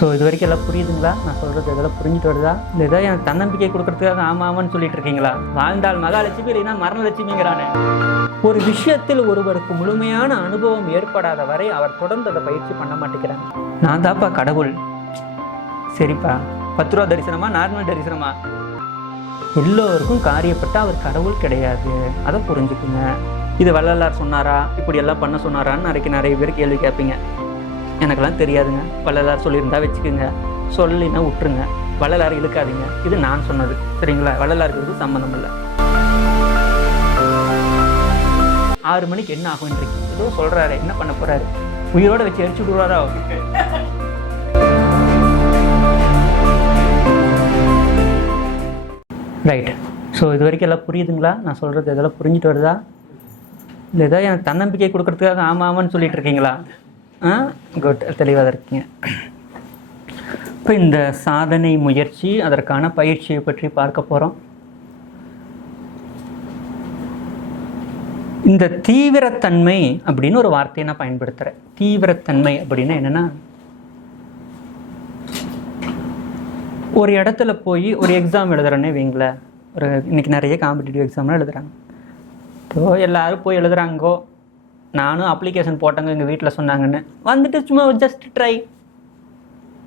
So இது வரைக்கும் எல்லாம் புரியுதுங்களா? நான் சொல்கிறது இதெல்லாம் புரிஞ்சுட்டு வருதா? இல்லை ஏதோ எனக்கு தன்னம்பிக்கை கொடுக்கறதுக்காக ஆமா ஆமான்னு சொல்லிட்டு இருக்கீங்களா? வாழ்ந்தால் மகாலட்சுமி இல்லைன்னா மரணலட்சுமிங்கிறானே ஒரு விஷயத்தில் ஒருவருக்கு முழுமையான அனுபவம் ஏற்படாத வரை அவர் தொடர்ந்து அதை பயிற்சி பண்ண மாட்டேங்கிறாங்க. நான் தாப்பா கடவுள். சரிப்பா. பத்து ரூபா தரிசனமா நார்மல் தரிசனமா? எல்லோருக்கும் காரியப்பட்ட அவர் கடவுள் கிடையாது. அதை புரிஞ்சுக்குங்க. இது வள்ளலார் சொன்னாரா? இப்படி எல்லாம் பண்ண சொன்னாரான்னு நிறைய நிறைய பேர் கேள்வி கேட்பீங்க. எனக்கெல்லாம் தெரியாதுங்க. வள்ளலார் சொல்லியிருந்தா வச்சுக்கோங்க. சொல்லினா விட்டுருங்க வள்ளலார் இழுக்காதீங்க. இது நான் சொன்னது. சரிங்களா? வள்ளலாருக்கு இது சம்மந்தம் இல்லை. ஆறு மணிக்கு என்ன ஆகும்ன்றீங்க ஏதோ சொல்கிறாரு என்ன பண்ண போறாரு? உயிரோட வச்சு எரிச்சு விடுவாரா? ரைட் ஸோ இது வரைக்கும் எல்லாம் புரியுதுங்களா? நான் சொல்கிறது இதெல்லாம் புரிஞ்சுட்டு வருதா? இல்லை ஏதோ எனக்கு தன்னம்பிக்கை கொடுக்கறதுக்காக ஆமாம் ஆமான்னு சொல்லிட்டு இருக்கீங்களா? குட் தெளிவாக இருக்கீங்க இப்போ இந்த சாதனை முயற்சி அதற்கான பயிற்சியை பற்றி பார்க்க போகிறோம் இந்த தீவிரத்தன்மை அப்படின்னு ஒரு வார்த்தையை நான் பயன்படுத்துகிறேன் தீவிரத்தன்மை அப்படின்னா என்னென்னா ஒரு இடத்துல போய் ஒரு எக்ஸாம் எழுதுறேன்னே வைங்களேன். ஒரு இன்றைக்கி நிறைய காம்படிட்டிவ் எக்ஸாம்லாம் எழுதுகிறாங்க இப்போ எல்லாரும் போய் எழுதுகிறாங்கோ நானும் அப்ளிகேஷன் போட்டேங்க எங்கள் வீட்டில் சொன்னாங்கன்னு. வந்துட்டு சும்மா ஜஸ்ட் ட்ரை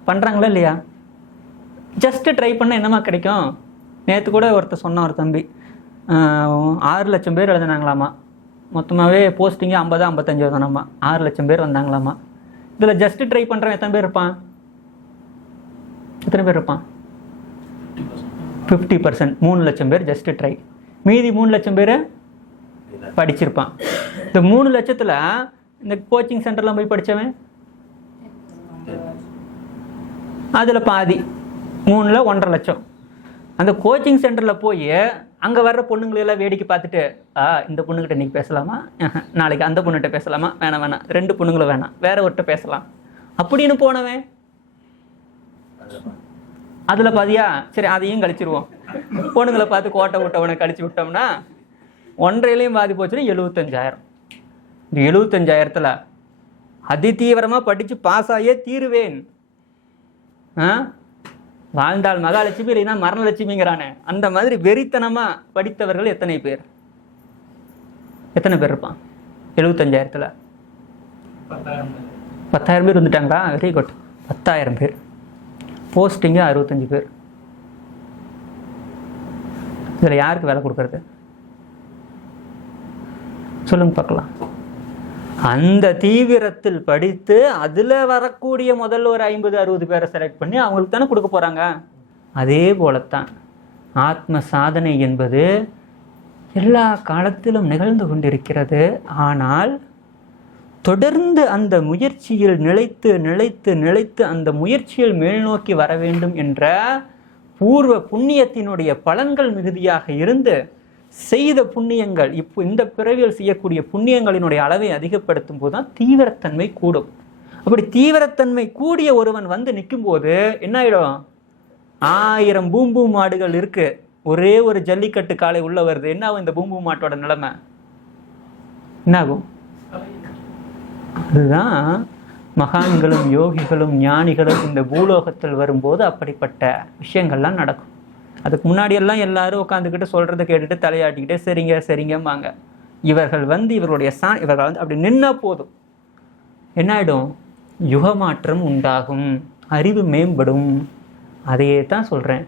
பண்ணுறாங்களா இல்லையா? ஜஸ்ட் ட்ரை பண்ண என்னமா கிடைக்கும்? நேற்று கூட ஒருத்தர் சொன்ன ஒரு தம்பி ஆறு லட்சம் பேர் எழுதுனாங்களாமா மொத்தமாகவே போஸ்டிங்கே ஐம்பதா ஐம்பத்தஞ்சு தானாமா ஆறு லட்சம் பேர் வந்தாங்களாமா இதில் ஜஸ்ட் ட்ரை பண்ணுறவன் எத்தனை பேர் இருப்பான்? எத்தனை பேர் இருப்பான்? ஃபிஃப்டி பர்சன்ட் மூணு லட்சம் பேர் ஜஸ்ட் ட்ரை மீதி மூணு லட்சம் பேர் படிச்சிருப்பான். இந்த மூணு லட்சத்தில் இந்த கோச்சிங் சென்டர்லாம் போய் படித்தவன் அதில் பாதி. மூணில் ஒன்றரை லட்சம். அந்த கோச்சிங் சென்டரில் போய் அங்கே வர்ற பொண்ணுங்களெல்லாம் வேடிக்கை பார்த்துட்டு ஆ இந்த பொண்ணுகிட்ட இன்னைக்கு பேசலாமா? நாளைக்கு அந்த பொண்ணுகிட்ட பேசலாமா? வேணாம் வேணாம். ரெண்டு பொண்ணுங்களும் வேணாம். வேற ஒருத்த பேசலாம். அப்படின்னு போனவன். அதில் பாதியா? சரி அதையும் கழிச்சிருவோம். பொண்ணுங்களை பார்த்து கோட்டை விட்டவனை கழிச்சு விட்டோம்னா ஒன்றையிலையும் பாதி போச்சுன்னா எழுபத்தஞ்சாயிரம் இந்த எழுபத்தஞ்சாயிரத்தில் அதி தீவிரமாக படித்து பாஸ் ஆகியே தீருவேன். ஆ? வாழ்ந்தால் மகாலட்சுமி இல்லைன்னா மரணலட்சுமிங்கிறானே. அந்த மாதிரி வெறித்தனமாக படித்தவர்கள் எத்தனை பேர்? எத்தனை பேர் இருப்பான்? எழுபத்தஞ்சாயிரத்தில் பத்தாயிரம் பேர் வந்துட்டாங்களா? Very good. பத்தாயிரம் பேர். போஸ்டிங்கு அறுபத்தஞ்சு பேர். இதில் யாருக்கு வேலை கொடுக்கறது? சொல்லுங்க பார்க்கலாம். அந்த தீவிரத்தில் படித்து அதில் வரக்கூடிய முதல் ஒரு ஐம்பது அறுபது பேரை செலக்ட் பண்ணி அவங்களுக்கு தானே கொடுக்க போகிறாங்க அதே போலத்தான். ஆத்ம சாதனை என்பது எல்லா காலத்திலும் நிகழ்ந்து கொண்டிருக்கிறது. ஆனால் தொடர்ந்து அந்த முயற்சியில் நிலைத்து நிலைத்து நிலைத்து அந்த முயற்சியில் மேல்நோக்கி வர வேண்டும் என்ற பூர்வ புண்ணியத்தினுடைய பலன்கள் மிகுதியாக இருந்து செய்த புண்ணியங்கள் இப்போ இந்த பிறவியில் செய்யக்கூடிய புண்ணியங்களினுடைய அளவை அதிகப்படுத்தும் போது தான் தீவிரத்தன்மை கூடும். அப்படி தீவிரத்தன்மை கூடிய ஒருவன் வந்து நிற்கும்போது என்ன ஆயிடும்? ஆயிரம் பூம்பூ மாடுகள் இருக்கு. ஒரே ஒரு ஜல்லிக்கட்டு காளை உள்ள வருது. என்ன ஆகும் இந்த பூம்பூ மாட்டோட நிலைமை? என்ன ஆகும்? அதுதான் மகான்களும் யோகிகளும் ஞானிகளும் இந்த பூலோகத்தில் வரும்போது அப்படிப்பட்ட விஷயங்கள்லாம் நடக்கும். அதுக்கு முன்னாடியெல்லாம் எல்லாரும் உட்காந்துக்கிட்டு சொல்கிறத கேட்டுட்டு தலையாட்டிக்கிட்டே சரிங்க சரிங்கம்பாங்க இவர்கள் வந்து இவர்களுடைய சா இவர்கள் வந்து அப்படி நின்னா போதும். என்ன ஆகிடும் யுகமாற்றம் உண்டாகும். அறிவு மேம்படும். அதையே தான் சொல்கிறேன்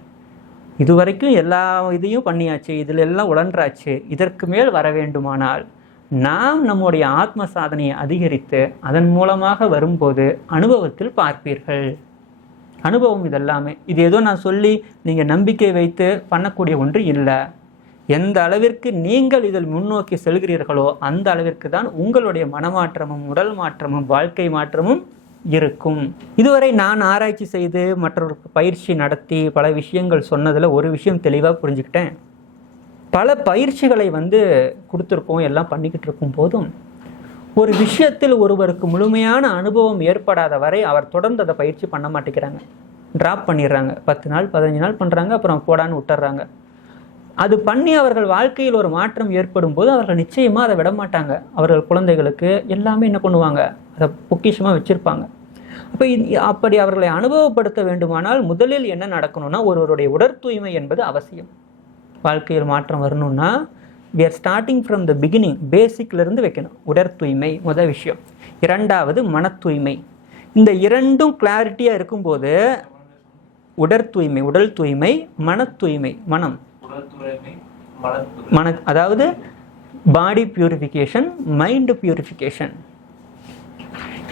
இதுவரைக்கும் எல்லா இதையும் பண்ணியாச்சு இதில் எல்லாம் உழன்றாச்சு இதற்கு மேல் வர வேண்டுமானால் நாம் நம்முடைய ஆத்ம சாதனையை அதிகரித்து அதன் மூலமாக வரும்போது அனுபவத்தில் பார்ப்பீர்கள். அனுபவம் இதெல்லாமே. இது ஏதோ நான் சொல்லி நீங்கள் நம்பிக்கை வைத்து பண்ணக்கூடிய ஒன்று இல்லை. எந்த அளவிற்கு நீங்கள் இதில் முன்னோக்கி செல்கிறீர்களோ அந்த அளவிற்கு தான் உங்களுடைய மனமாற்றமும் உடல் மாற்றமும் வாழ்க்கை மாற்றமும் இருக்கும். இதுவரை நான் ஆராய்ச்சி செய்து மற்றவருக்கு பயிற்சி நடத்தி பல விஷயங்கள் சொன்னதில் ஒரு விஷயம் தெளிவாக புரிஞ்சுக்கிட்டேன். பல பயிற்சிகளை வந்து கொடுத்துருக்கோம் எல்லாம் பண்ணிக்கிட்டு இருக்கும் போதும். ஒரு விஷயத்தில் ஒருவருக்கு முழுமையான அனுபவம் ஏற்படாத வரை அவர் தொடர்ந்து அதை பயிற்சி பண்ண மாட்டேங்கிறாங்க. ட்ராப் பண்ணிடுறாங்க. பத்து நாள் பதினஞ்சு நாள் பண்ணுறாங்க அப்புறம் போடான்னு விட்டுறாங்க. அது பண்ணி அவர்கள் வாழ்க்கையில் ஒரு மாற்றம் ஏற்படும் போது அவர்கள் நிச்சயமாக அதை விட மாட்டாங்க. அவர்கள் குழந்தைகளுக்கு எல்லாமே என்ன பண்ணுவாங்க? அதை பொக்கிஷமாக வச்சுருப்பாங்க. இப்போ அப்படி அவர்களை அனுபவப்படுத்த வேண்டுமானால் முதலில் என்ன நடக்கணும்னா ஒருவருடைய உடற்தூய்மை என்பது அவசியம். வாழ்க்கையில் மாற்றம் வரணும்னா we are starting from the beginning பேசிக்லேருந்து வைக்கணும். உடற்தூய்மை முதல் விஷயம். இரண்டாவது மன தூய்மை இந்த இரண்டும் கிளாரிட்டியாக இருக்கும்போது உடற் தூய்மை உடல் தூய்மை மன தூய்மை மனம் மன அதாவது பாடி பியூரிஃபிகேஷன் மைண்ட் பியூரிஃபிகேஷன்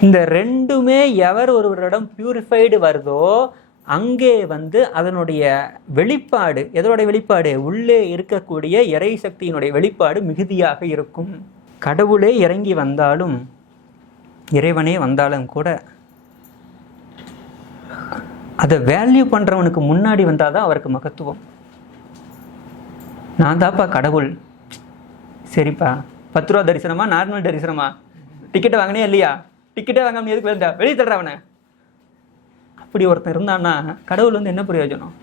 இந்த ரெண்டுமே எவர் ஒருவரிடம் பியூரிஃபைடு வருதோ அங்கே வந்து அதனுடைய வெளிப்பாடு எதனுடைய வெளிப்பாடு? உள்ளே இருக்கக்கூடிய இறை சக்தியினுடைய வெளிப்பாடு மிகுதியாக இருக்கும். கடவுளே இறங்கி வந்தாலும் இறைவனே வந்தாலும் கூட அதை வேல்யூ பண்ணுறவனுக்கு முன்னாடி வந்தால் தான் அவருக்கு மகத்துவம். நான் தாப்பா கடவுள். சரிப்பா. பத்து ரூபா தரிசனமா? நார்மல் தரிசனமா? டிக்கெட்டை வாங்கினே இல்லையா? டிக்கெட்டே வாங்காம எதுக்கு வெளியே வெளியே தள்ளுற அவனை. அப்படி ஒருத்தன் இருந்தான்னா கடவுள் வந்து என்ன பிரயோஜனம்?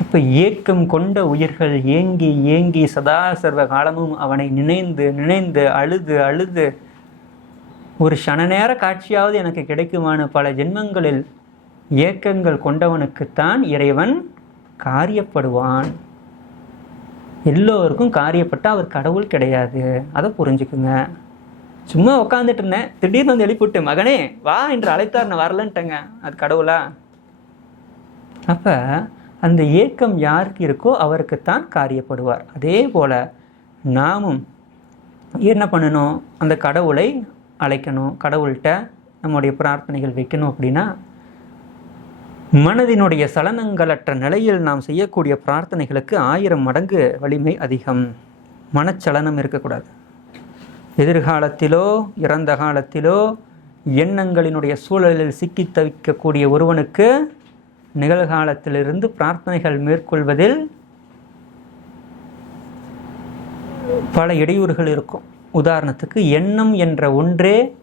அப்போ ஏக்கம் கொண்ட உயிர்கள் ஏங்கி ஏங்கி சதா சர்வ காலமும் அவனை நினைந்து நினைந்து அழுது அழுது ஒரு சன நேர காட்சியாவது எனக்கு கிடைக்குமானு பல ஜென்மங்களில் ஏக்கங்கள் கொண்டவனுக்குத்தான் இறைவன் காரியப்படுவான். எல்லோருக்கும் காரியப்பட்ட அவர் கடவுள் கிடையாது. அதை புரிஞ்சுக்குங்க. சும்மா உட்காந்துட்டு இருந்தேன். திடீர்னு வந்து எழுப்பிவிட்டு மகனே வா என்று அழைத்தார். நான் வரலன்ட்டேங்க. அது கடவுளா? அப்போ அந்த ஏக்கம் யாருக்கு இருக்கோ அவருக்குத்தான் காரியப்படுவார். அதே போல் நாமும் என்ன பண்ணணும்? அந்த கடவுளை அழைக்கணும். கடவுள்கிட்ட நம்முடைய பிரார்த்தனைகள் வைக்கணும் அப்படின்னா மனதினுடைய சலனங்களற்ற நிலையில் நாம் செய்யக்கூடிய பிரார்த்தனைகளுக்கு ஆயிரம் மடங்கு வலிமை அதிகம். மனச்சலனம் இருக்கக்கூடாது. எதிர்காலத்திலோ இறந்த காலத்திலோ எண்ணங்களினுடைய சூழலில் சிக்கி தவிக்கக்கூடிய ஒருவனுக்கு நிகழ்காலத்திலிருந்து பிரார்த்தனைகள் மேற்கொள்வதில் பல இடையூறுகள் இருக்கும். உதாரணத்துக்கு எண்ணம் என்ற ஒன்றே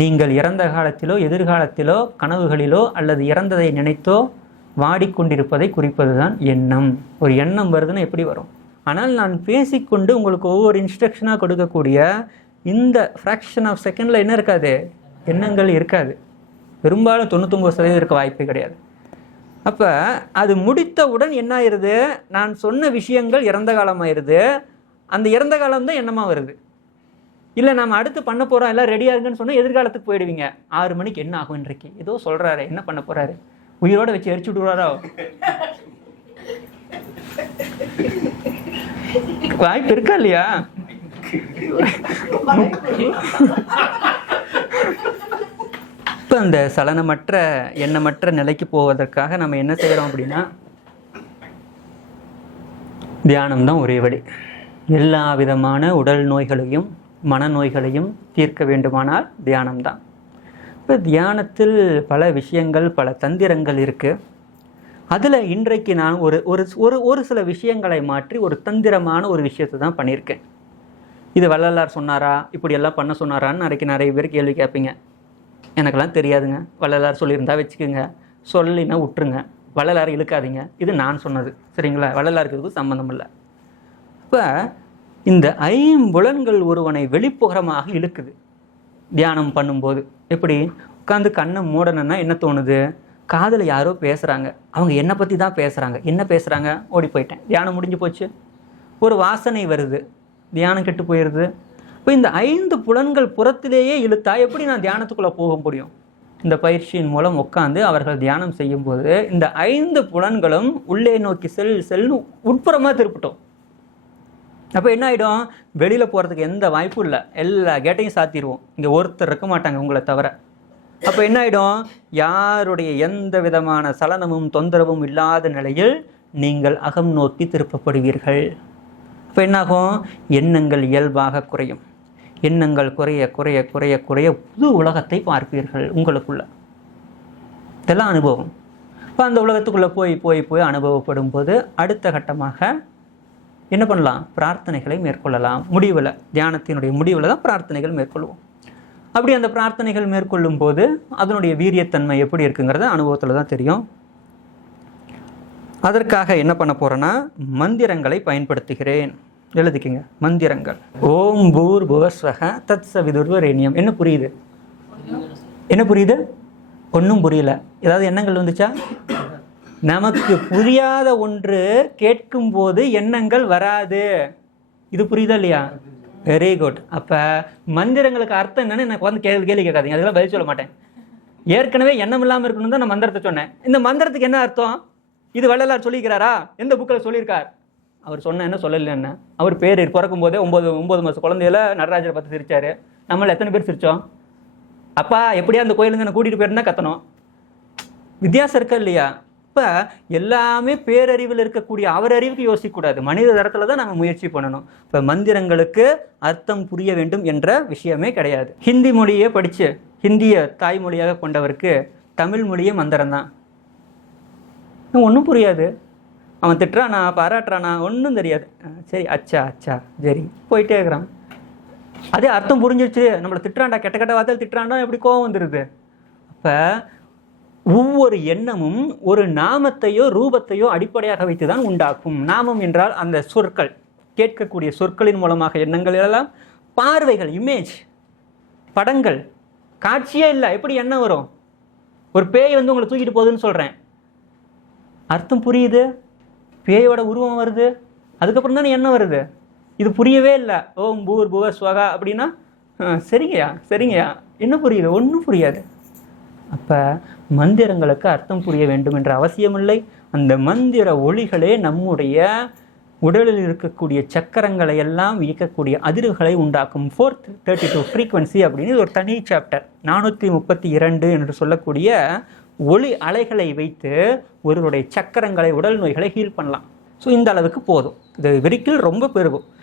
நீங்கள் இறந்த காலத்திலோ எதிர்காலத்திலோ கனவுகளிலோ அல்லது இறந்ததை நினைத்தோ வாடிக்கொண்டிருப்பதை குறிப்பதுதான் எண்ணம். ஒரு எண்ணம் வருதுன்னா எப்படி வரும்? ஆனால் நான் பேசிக்கொண்டு உங்களுக்கு ஒவ்வொரு இன்ஸ்ட்ரக்ஷனாக கொடுக்கக்கூடிய இந்த ஃப்ராக்ஷன் ஆஃப் செகண்டில் என்ன இருக்காது? எண்ணங்கள் இருக்காது. பெரும்பாலும் தொண்ணூத்தொம்பது சதவீதம் இருக்க வாய்ப்பே கிடையாது. அப்போ அது முடித்தவுடன் என்ன ஆயிடுது நான் சொன்ன விஷயங்கள் இறந்த காலமாயிருது. அந்த இறந்த காலம் தான் எண்ணமாக வருது. இல்லை நம்ம அடுத்து பண்ண போகிறோம் எல்லாம் ரெடியாக இருக்குன்னு சொன்னால் எதிர்காலத்துக்கு போயிடுவீங்க. ஆறு மணிக்கு என்ன ஆகும் இன்றைக்கு? ஏதோ சொல்கிறாரு என்ன பண்ண போகிறாரு உயிரோட வச்சு எரிச்சு விடுவாரோ வாய்ப்பு இருக்கா இல்லையா? இப்போ அந்த சலனமற்ற எண்ணமற்ற நிலைக்கு போவதற்காக நம்ம என்ன செய்கிறோம் அப்படின்னா தியானம் தான் ஒரே வழி. எல்லா விதமான உடல் நோய்களையும் மனநோய்களையும் தீர்க்க வேண்டுமானால் தியானம்தான். இப்போ தியானத்தில் பல விஷயங்கள் பல தந்திரங்கள் இருக்குது அதில் இன்றைக்கு நான் ஒரு ஒரு ஒரு ஒரு சில விஷயங்களை மாற்றி ஒரு தந்திரமான ஒரு விஷயத்தை தான் பண்ணியிருக்கேன். இது வள்ளலார் சொன்னாரா? இப்படியெல்லாம் பண்ண சொன்னாரான்னு நாளைக்கு நிறைய பேர் கேள்வி கேட்பீங்க. எனக்கெல்லாம் தெரியாதுங்க. வள்ளலார் சொல்லியிருந்தா வச்சுக்கோங்க. சொல்லினா விட்டுருங்க வள்ளலார் இழுக்காதீங்க. இது நான் சொன்னது. சரிங்களா? வள்ளலாருக்கு சம்மந்தம் இல்லை. இப்போ இந்த ஐம்புலன்கள் ஒருவனை வெளிப்புறமாக இழுக்குது. தியானம் பண்ணும்போது. எப்படி? உட்காந்து கண்ணை மூடணுன்னா என்ன தோணுது? காதில் யாரோ பேசுகிறாங்க அவங்க என்னை பற்றி தான் பேசுகிறாங்க என்ன பேசுகிறாங்க ஓடி போயிட்டேன். தியானம் முடிஞ்சு போச்சு. ஒரு வாசனை வருது. தியானம் கெட்டு போயிடுது இப்போ இந்த ஐந்து புலன்கள் புறத்திலேயே இழுத்தா எப்படி நான் தியானத்துக்குள்ளே போக முடியும்? இந்த பயிற்சியின் மூலம் உட்காந்து அவர்கள் தியானம் செய்யும்போது இந்த ஐந்து புலன்களும் உள்ளே நோக்கி செல் செல்னு உட்புறமாக திருப்பிட்டோம். அப்போ என்ன ஆகிடும் வெளியில் போகிறதுக்கு எந்த வாய்ப்பும் இல்லை. எல்லா கேட்டையும் சாத்திடுவோம் இங்கே ஒருத்தர் இருக்க மாட்டாங்க உங்களை தவிர. அப்போ என்ன ஆகிடும் யாருடைய எந்த விதமான சலனமும் தொந்தரவும் இல்லாத நிலையில் நீங்கள் அகம் நோக்கி திருப்பப்படுவீர்கள். அப்போ என்னாகும்? எண்ணங்கள் இயல்பாக குறையும். எண்ணங்கள் குறைய குறைய குறைய குறைய புது உலகத்தை பார்ப்பீர்கள் உங்களுக்குள்ள. இதெல்லாம் அனுபவம். இப்போ அந்த உலகத்துக்குள்ளே போய் போய் போய் அனுபவப்படும் போது அடுத்த கட்டமாக என்ன பண்ணலாம்? பிரார்த்தனைகளை மேற்கொள்ளலாம். முடிவில் தியானத்தினுடைய முடிவில் தான் பிரார்த்தனைகள் மேற்கொள்வோம். அப்படி அந்த பிரார்த்தனைகள் மேற்கொள்ளும் போது அதனுடைய வீரியத்தன்மை எப்படி இருக்குங்கிறத அனுபவத்தில் தான் தெரியும். அதற்காக என்ன பண்ண போகிறேன்னா மந்திரங்களை பயன்படுத்துகிறேன். எழுதிக்கிங்க. மந்திரங்கள். ஓம் பூர் புவஸ்வக தத் சவிதுர்வரேனியம் என்ன புரியுது? என்ன புரியுது? ஒன்றும் புரியல. ஏதாவது எண்ணங்கள் வந்துச்சா? நமக்கு புரியாத ஒன்று கேட்கும்போது எண்ணங்கள் வராது. இது புரியுதா இல்லையா? வெரி குட் அப்போ மந்திரங்களுக்கு அர்த்தம் என்னன்னு எனக்கு வந்து கேள்வி கேள்வி கேட்காதீங்க. அதெல்லாம் பதில் சொல்ல மாட்டேன். ஏற்கனவே எண்ணம் இல்லாமல் இருக்கணும் தான் நான் மந்திரத்தை சொன்னேன். இந்த மந்திரத்துக்கு என்ன அர்த்தம்? இது வள்ளலார் சொல்லியிருக்கிறாரா எந்த புக்கில் சொல்லியிருக்கார்? அவர் சொன்ன என்ன சொல்லலை என்ன? அவர் பேர் பிறக்கும் போதே ஒம்பது ஒம்பது மாதம் குழந்தையில நடராஜரை பார்த்து சிரிச்சார். நம்மள எத்தனை பேர் சிரித்தோம் அப்பா எப்படியா அந்த கோயிலுங்க என்ன கூட்டிகிட்டு போயிருந்தா கத்தணும்? வித்தியாசம் இருக்கா இல்லையா? இப்போ எல்லாமே பேரறிவில் இருக்கக்கூடிய அவர் அறிவுக்கு யோசிக்கக்கூடாது. மனித தரத்தில் தான் நம்ம முயற்சி பண்ணணும். இப்போ மந்திரங்களுக்கு அர்த்தம் புரிய வேண்டும் என்ற விஷயமே கிடையாது. ஹிந்தி மொழியை படித்து ஹிந்தியை தாய்மொழியாக கொண்டவருக்கு தமிழ் மொழியே மந்திரம் தான். ஒன்றும் புரியாது. அவன் திட்டுறானா பாராட்டுறானா ஒன்றும் தெரியாது. சரி அச்சா அச்சா சரி போயிட்டே இருக்கிறான். அதே அர்த்தம் புரிஞ்சிருச்சு. நம்மளை திட்டுறான்டா கெட்ட கெட்ட வார்த்தையில் திட்டுறான்டா எப்படி கோவம் வந்துடுது அப்போ ஒவ்வொரு எண்ணமும் ஒரு நாமத்தையோ ரூபத்தையோ அடிப்படையாக வைத்து தான் உண்டாக்கும் நாமம் என்றால் அந்த சொற்கள் கேட்கக்கூடிய சொற்களின் மூலமாக எண்ணங்கள் எல்லாம் பார்வைகள் இமேஜ் படங்கள். காட்சியே இல்லை எப்படி எண்ணம் வரும்? ஒரு பேய் வந்து உங்களை தூக்கிட்டு போகுதுன்னு சொல்கிறேன் அர்த்தம் புரியுது? பேயோட உருவம் வருது? அதுக்கப்புறம் தானே எண்ணம் வருது? இது புரியவே இல்லை. ஓம் பூர் புவ ஸ்வகா அப்படின்னா சரிங்கய்யா சரிங்கய்யா. என்ன புரியுது? ஒன்றும் புரியாது. அப்போ மந்திரங்களுக்கு அர்த்தம் புரிய வேண்டும் என்ற அவசியமில்லை. அந்த மந்திர ஒளிகளே நம்முடைய உடலில் இருக்கக்கூடிய சக்கரங்களை எல்லாம் இயக்கக்கூடிய அதிர்வுகளை உண்டாக்கும். ஃபோர்த் தேர்ட்டி டூ ஃப்ரீக்வன்சி அப்படின்னு ஒரு தனி சாப்டர் நானூற்றி முப்பத்தி இரண்டு என்று சொல்லக்கூடிய ஒளி அலைகளை வைத்து ஒருவருடைய சக்கரங்களை உடல் நோய்களை ஹீல் பண்ணலாம். ஸோ இந்த அளவுக்கு போதும். இது விரிக்கில் ரொம்ப பெருகும்.